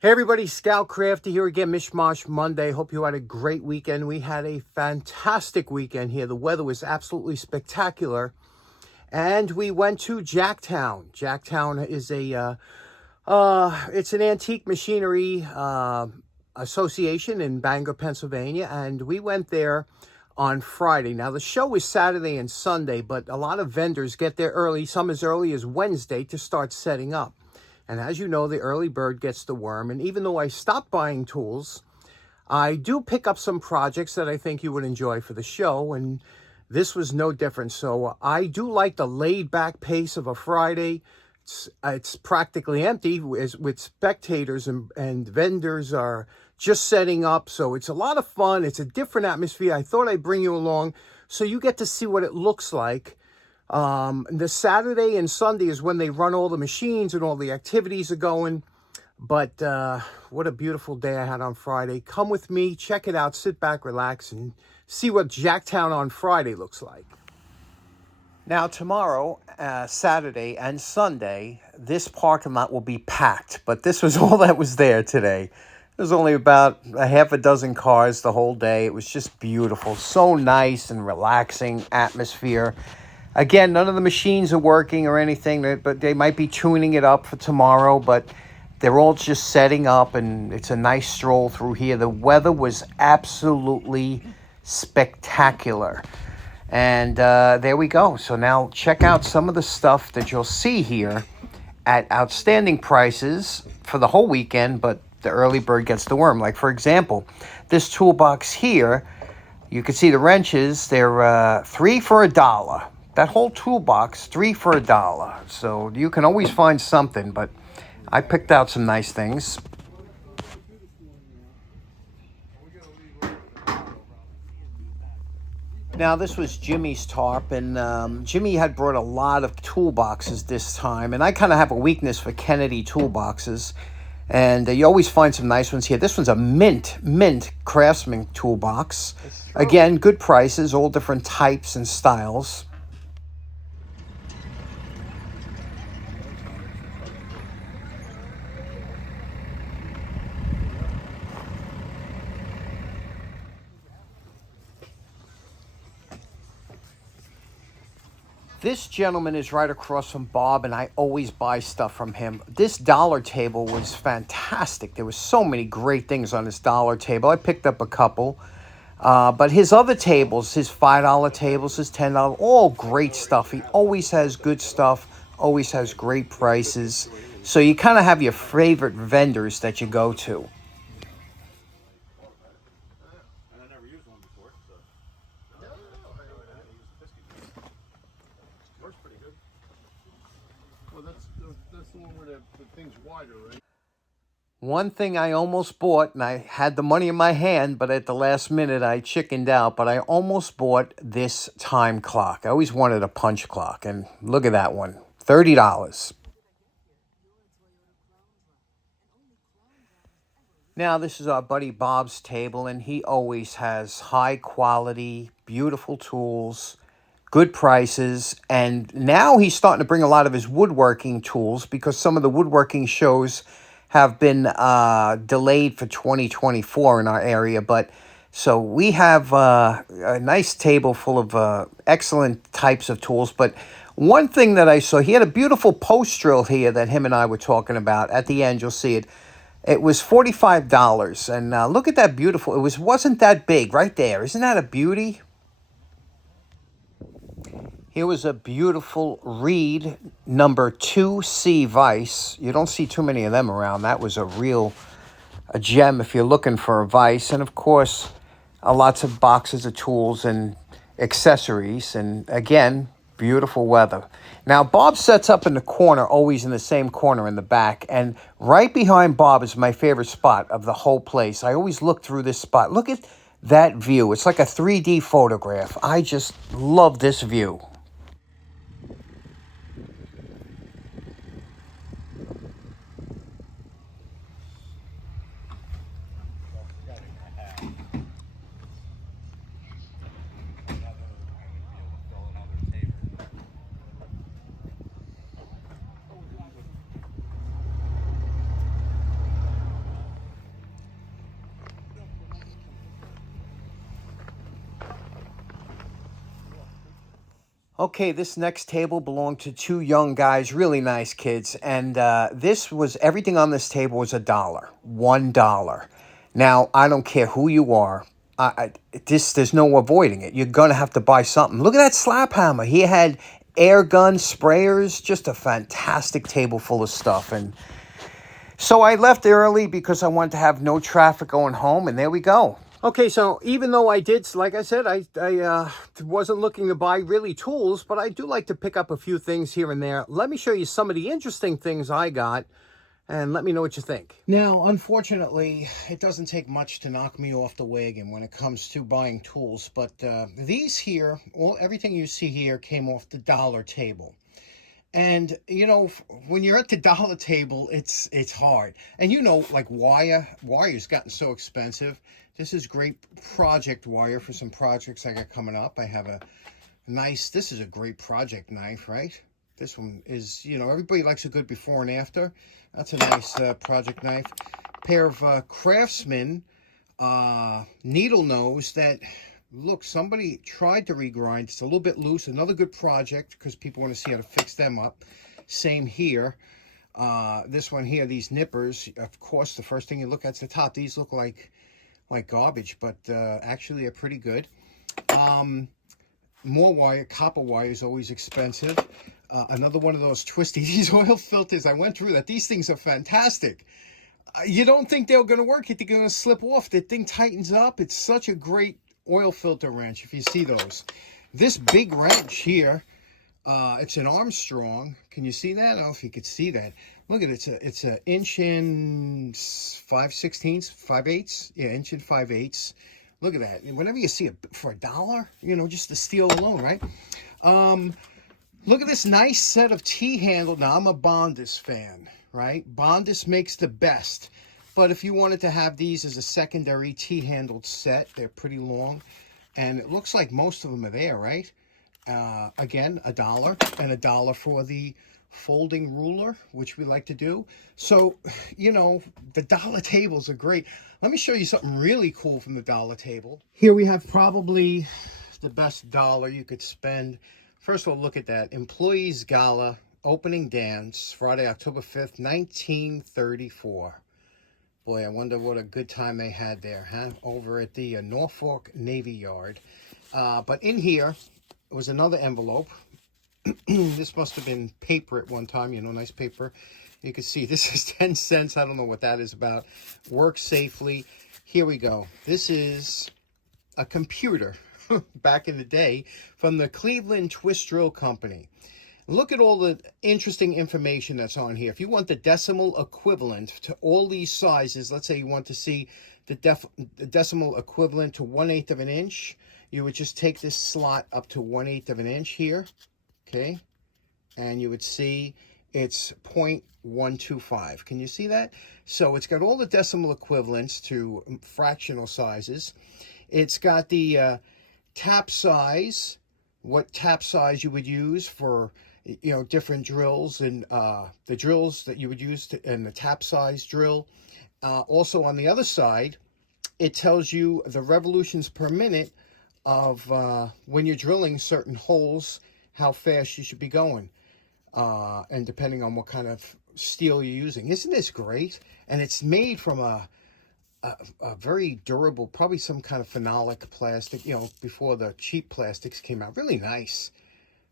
Hey everybody, Scout Crafty here again, Mishmash Monday. Hope you had a great weekend. We had a fantastic weekend here. The weather was absolutely spectacular. And we went to Jacktown. Jacktown is it's an antique machinery association in Bangor, Pennsylvania. And we went there on Friday. Now the show is Saturday and Sunday, but a lot of vendors get there early, some as early as Wednesday, to start setting up. And as you know, the early bird gets the worm. And even though I stopped buying tools, I do pick up some projects that I think you would enjoy for the show. And this was no different. So I do like the laid back pace of a Friday. It's practically empty with spectators and vendors are just setting up. So it's a lot of fun. It's a different atmosphere. I thought I'd bring you along so you get to see what it looks like. The Saturday and Sunday is when they run all the machines and all the activities are going. But what a beautiful day I had on Friday. Come with me, check it out, sit back, relax, and see what Jacktown on Friday looks like. Now tomorrow, Saturday and Sunday, this parking lot will be packed. But this was all that was there today. There's only about a half a dozen cars the whole day. It was just beautiful. So nice and relaxing atmosphere. Again, none of the machines are working or anything, but they might be tuning it up for tomorrow, but they're all just setting up, and it's a nice stroll through here. The weather was absolutely spectacular. And there we go. So now check out some of the stuff that you'll see here at outstanding prices for the whole weekend, but the early bird gets the worm. Like, for example, this toolbox here, you can see the wrenches. They're $3 for $1. That whole toolbox, $3 for $1. So you can always find something, but I picked out some nice things. Now, this was Jimmy's tarp, and Jimmy had brought a lot of toolboxes this time, and I kind of have a weakness for Kennedy toolboxes, and you always find some nice ones here. This one's a mint Craftsman toolbox. Again, good prices, all different types and styles. This gentleman is right across from Bob, and I always buy stuff from him. This dollar table was fantastic. There were so many great things on this dollar table. I picked up a couple. But his other tables, his $5 tables, his $10, all great stuff. He always has good stuff, always has great prices. So you kind of have your favorite vendors that you go to. One thing I almost bought, and I had the money in my hand, but at the last minute I chickened out, but I almost bought this time clock. I always wanted a punch clock, and look at that one, $30. Now, this is our buddy Bob's table, and he always has high quality, beautiful tools, good prices, and now he's starting to bring a lot of his woodworking tools because some of the woodworking shows have been delayed for 2024 in our area. But so we have a nice table full of excellent types of tools. But one thing that I saw, he had a beautiful post drill here that him and I were talking about. At the end, you'll see it. It was $45, and look at that beautiful. It wasn't that big right there. Isn't that a beauty? Here was a beautiful Reed number 2C vise. You don't see too many of them around. That was a gem if you're looking for a vise. And of course, lots of boxes of tools and accessories. And again, beautiful weather. Now, Bob sets up in the corner, always in the same corner in the back. And right behind Bob is my favorite spot of the whole place. I always look through this spot. Look at that view. It's like a 3D photograph. I just love this view. Okay, this next table belonged to two young guys, really nice kids, and this was everything on this table was $1, $1. Now I don't care who you are, there's no avoiding it. You're gonna have to buy something. Look at that slap hammer. He had air gun sprayers, just a fantastic table full of stuff. And so I left early because I wanted to have no traffic going home, and there we go. Okay, so even though I did, like I said, I wasn't looking to buy really tools, but I do like to pick up a few things here and there. Let me show you some of the interesting things I got, and let me know what you think. Now, unfortunately, it doesn't take much to knock me off the wagon when it comes to buying tools, but these here, everything you see here came off the dollar table. And, you know, when you're at the dollar table, it's hard. And, you know, like wire's gotten so expensive. This is great project wire for some projects I got coming up. I have a nice, this is a great project knife, right? This one is, you know, everybody likes a good before and after. That's a nice project knife. Pair of Craftsman needle nose that... Look, somebody tried to regrind. It's a little bit loose. Another good project because people want to see how to fix them up. Same here. This one here, these nippers. Of course, the first thing you look at is the top. These look like garbage, but actually are pretty good. More wire. Copper wire is always expensive. Another one of those twisty. These oil filters, I went through that. These things are fantastic. You don't think they're going to work. You think they're going to slip off. The thing tightens up. It's such a great oil filter wrench, if you see those. This big wrench here, it's an Armstrong. Can you see that? I don't know if you could see that. Look at it. It's an inch and 5/16, 5/8. Yeah, inch and 5/8. Look at that. And whenever you see it for $1, you know, just the steel alone, right? Look at this nice set of T-handle. Now, I'm a Bondis fan, right? Bondis makes the best. But if you wanted to have these as a secondary T-handled set, they're pretty long. And it looks like most of them are there, right? Again, $1 and $1 for the folding ruler, which we like to do. So, you know, the dollar tables are great. Let me show you something really cool from the dollar table. Here we have probably the best dollar you could spend. First of all, look at that. Employees Gala opening dance, Friday, October 5th, 1934. Boy, I wonder what a good time they had there, huh? Over at the Norfolk Navy Yard. But in here was another envelope. This must have been paper at one time, you know, nice paper. You can see this is 10 cents. I don't know what that is about. Work safely. Here we go. This is a computer back in the day from the Cleveland Twist Drill Company. Look at all the interesting information that's on here. If you want the decimal equivalent to all these sizes, let's say you want to see the decimal equivalent to 1/8 of an inch, you would just take this slot up to 1/8 of an inch here, okay? And you would see it's 0.125. Can you see that? So it's got all the decimal equivalents to fractional sizes. It's got the tap size, what tap size you would use for, you know, different drills, and the drills that you would use and the tap size drill. Also on the other side, it tells you the revolutions per minute of when you're drilling certain holes, how fast you should be going. And depending on what kind of steel you're using. Isn't this great? And it's made from a very durable, probably some kind of phenolic plastic, you know, before the cheap plastics came out. Really nice.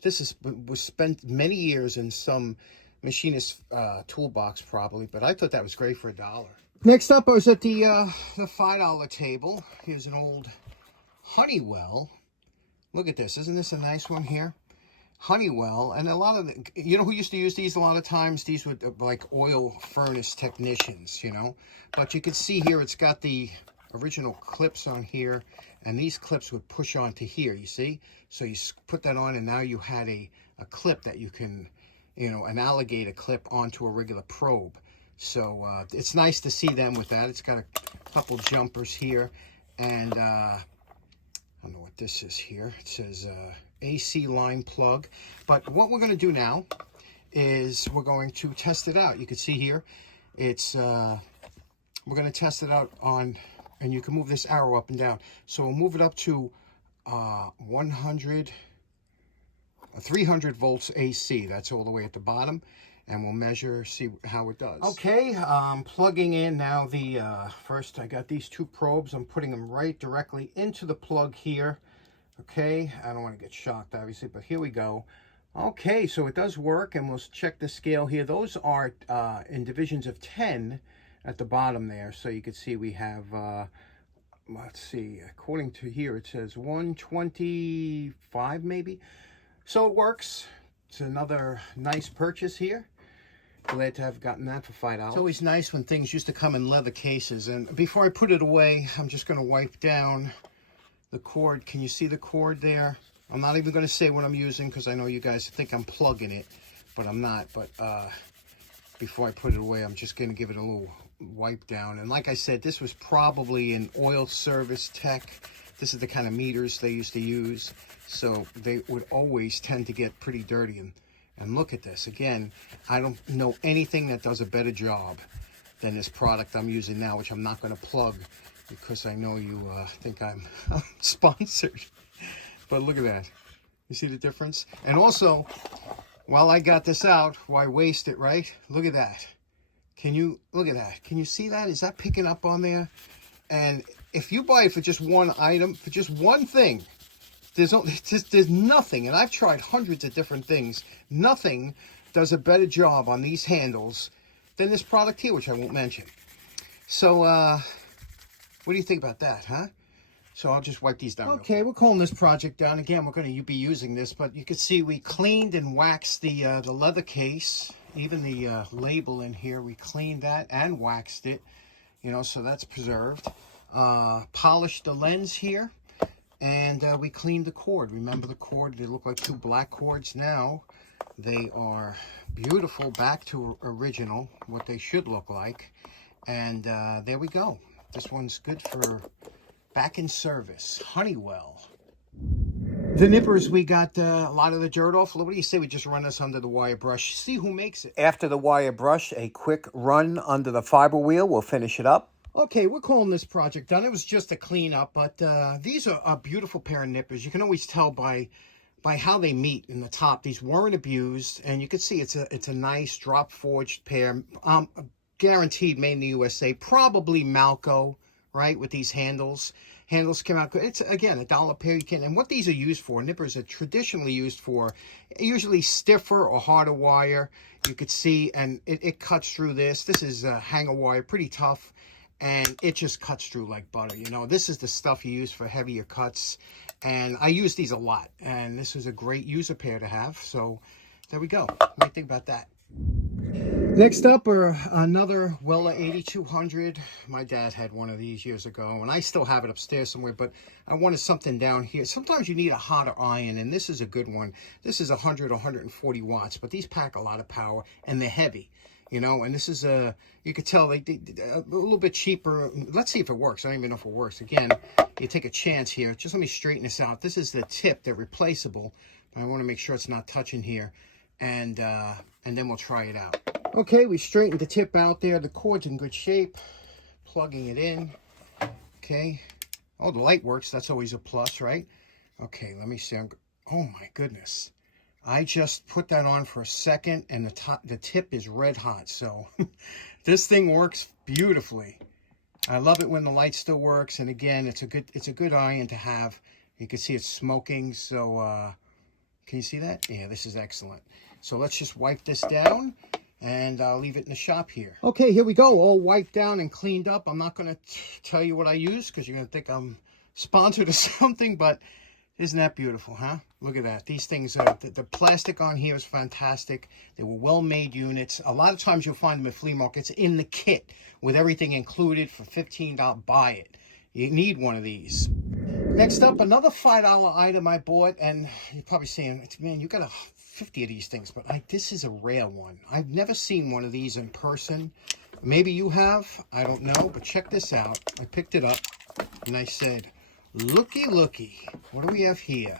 This was spent many years in some machinist toolbox probably, but I thought that was great for $1. Next up, I was at the $5 table. Here's an old Honeywell. Look at this. Isn't this a nice one here? Honeywell, and a lot of the, you know who used to use these a lot of times? These were like oil furnace technicians, you know. But you can see here it's got the original clips on here, and these clips would push onto here, you see? So you put that on, and now you had a clip that you can, you know, an alligator clip onto a regular probe. So it's nice to see them with that. It's got a couple jumpers here, and I don't know what this is here. It says AC line plug. But what we're going to do now is we're going to test it out. You can see here, it's we're going to test it out on, and you can move this arrow up and down. So we'll move it up to 100. 300 volts AC. That's all the way at the bottom. And we'll measure, see how it does. Okay, I'm plugging in now the, first I got these two probes. I'm putting them right directly into the plug here. Okay, I don't want to get shocked, obviously, but here we go. Okay, so it does work, and we'll check the scale here. Those are in divisions of 10 at the bottom there. So you can see we have, let's see, according to here, it says 125 maybe. So it works. It's another nice purchase here. Glad to have gotten that for $5. It's always nice when things used to come in leather cases. And before I put it away, I'm just going to wipe down the cord. Can you see the cord there? I'm not even going to say what I'm using because I know you guys think I'm plugging it, but I'm not. But before I put it away, I'm just going to give it a little wipe down. And like I said, this was probably an oil service tech. This is the kind of meters they used to use. So they would always tend to get pretty dirty. And look at this. Again, I don't know anything that does a better job than this product I'm using now, which I'm not going to plug because I know you think I'm sponsored. But look at that. You see the difference? And also, while I got this out, why waste it, right? Look at that. Can you, look at that. Can you see that? Is that picking up on there? And if you buy it for just one item, for just one thing, there's nothing, and I've tried hundreds of different things, nothing does a better job on these handles than this product here, which I won't mention. So, what do you think about that, huh? So I'll just wipe these down. Okay, we're calling this project down. Again, we're going to be using this, but you can see we cleaned and waxed the leather case, even the label in here. We cleaned that and waxed it, you know, so that's preserved. Polished the lens here. And we cleaned the cord. Remember the cord? They look like two black cords now. They are beautiful, back to original, what they should look like. And there we go. This one's good for back in service. Honeywell. The nippers, we got a lot of the dirt off. What do you say we just run this under the wire brush? See who makes it. After the wire brush, a quick run under the fiber wheel. We'll finish it up. Okay, we're calling this project done. It was just a cleanup, but these are a beautiful pair of nippers. You can always tell by how they meet in the top. These weren't abused, and you can see it's a nice drop forged pair. Guaranteed made in the USA. Probably Malco, right? With these handles. Handles came out good. It's again $1 pair. You can, and what these are used for, nippers are traditionally used for, usually stiffer or harder wire. You could see, and it cuts through this. This is hanger wire, pretty tough. And it just cuts through like butter. You know, this is the stuff you use for heavier cuts. And I use these a lot. And this is a great user pair to have. So there we go. What do you think about that? Next up are another Weller 8200. My dad had one of these years ago. And I still have it upstairs somewhere. But I wanted something down here. Sometimes you need a hotter iron. And this is a good one. This is 100 or 140 watts. But these pack a lot of power. And they're heavy. You know, and this is you could tell they a little bit cheaper. Let's see if it works. I don't even know if it works. Again, you take a chance here. Just let me straighten this out. This is the tip. They're replaceable. But I want to make sure it's not touching here. And then we'll try it out. Okay, we straightened the tip out there. The cord's in good shape. Plugging it in. Okay. Oh, the light works. That's always a plus, right? Okay, let me see. Oh, my goodness. I just put that on for a second, and the tip is red hot. So this thing works beautifully. I love it when the light still works. And again, it's a good iron to have. You can see it's smoking. So can you see that? Yeah, this is excellent. So let's just wipe this down, and I'll leave it in the shop here. Okay, here we go. All wiped down and cleaned up. I'm not going to tell you what I use because you're going to think I'm sponsored or something, but isn't that beautiful, huh? Look at that. These things, the plastic on here is fantastic. They were well-made units. A lot of times you'll find them at flea markets in the kit with everything included for $15. Buy it. You need one of these. Next up, another $5 item I bought, and you're probably saying, man, you got 50 of these things, but this is a rare one. I've never seen one of these in person. Maybe you have. I don't know, but check this out. I picked it up, and I said, looky, looky. What do we have here?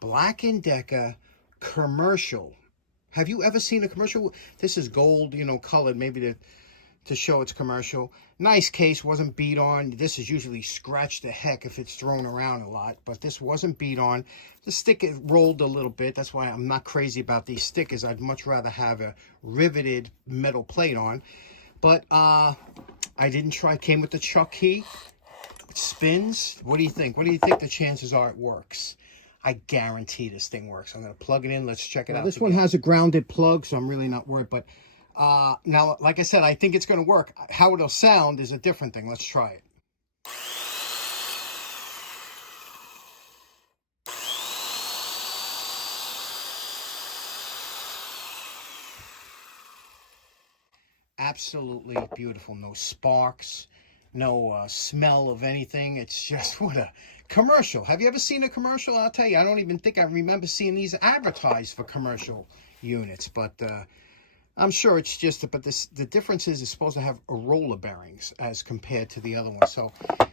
Black & Decker commercial. Have you ever seen a commercial? This is gold, you know, colored. Maybe to show it's commercial. Nice case, wasn't beat on. This is usually scratched to heck if it's thrown around a lot, but this wasn't beat on. The stick rolled a little bit. That's why I'm not crazy about these stickers. I'd much rather have a riveted metal plate on. But I didn't try. It came with the chuck key. It spins. What do you think? What do you think the chances are it works? I guarantee this thing works. I'm going to plug it in. Let's check it out. This one has a grounded plug, so I'm really not worried. But now, like I said, I think it's going to work. How it'll sound is a different thing. Let's try it. Absolutely beautiful. No sparks, no smell of anything. It's just, what a commercial. Have you ever seen a commercial? I'll tell you, I don't even think I remember seeing these advertised for commercial units, but I'm sure it's just, but the difference is it's supposed to have a roller bearings as compared to the other one. So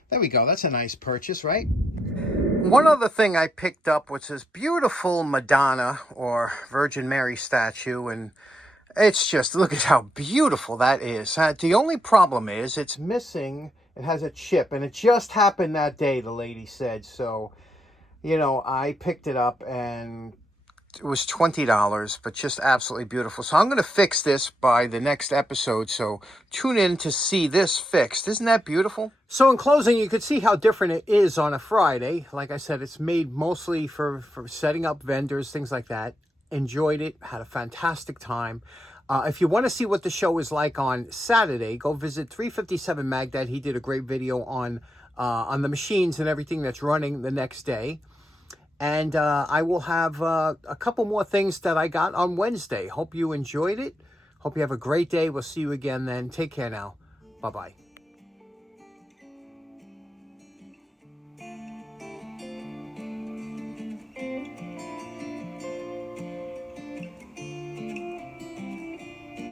there we go. That's a nice purchase, right? One other thing I picked up was this beautiful Madonna or Virgin Mary statue, and it's just, look at how beautiful that is. The only problem is it's missing, it has a chip, and it just happened that day, the lady said. So, you know, I picked it up and it was $20, but just absolutely beautiful. So I'm going to fix this by the next episode. So tune in to see this fixed. Isn't that beautiful? So in closing, you can see how different it is on a Friday. Like I said, it's made mostly for setting up vendors, things like that. Enjoyed it, had a fantastic time. If you want to see what the show is like on Saturday, go visit 357 Magdad. He did a great video on the machines and everything that's running the next day. And I will have a couple more things that I got on Wednesday. Hope you enjoyed it. Hope you have a great day. We'll see you again then. Take care now. Bye-bye.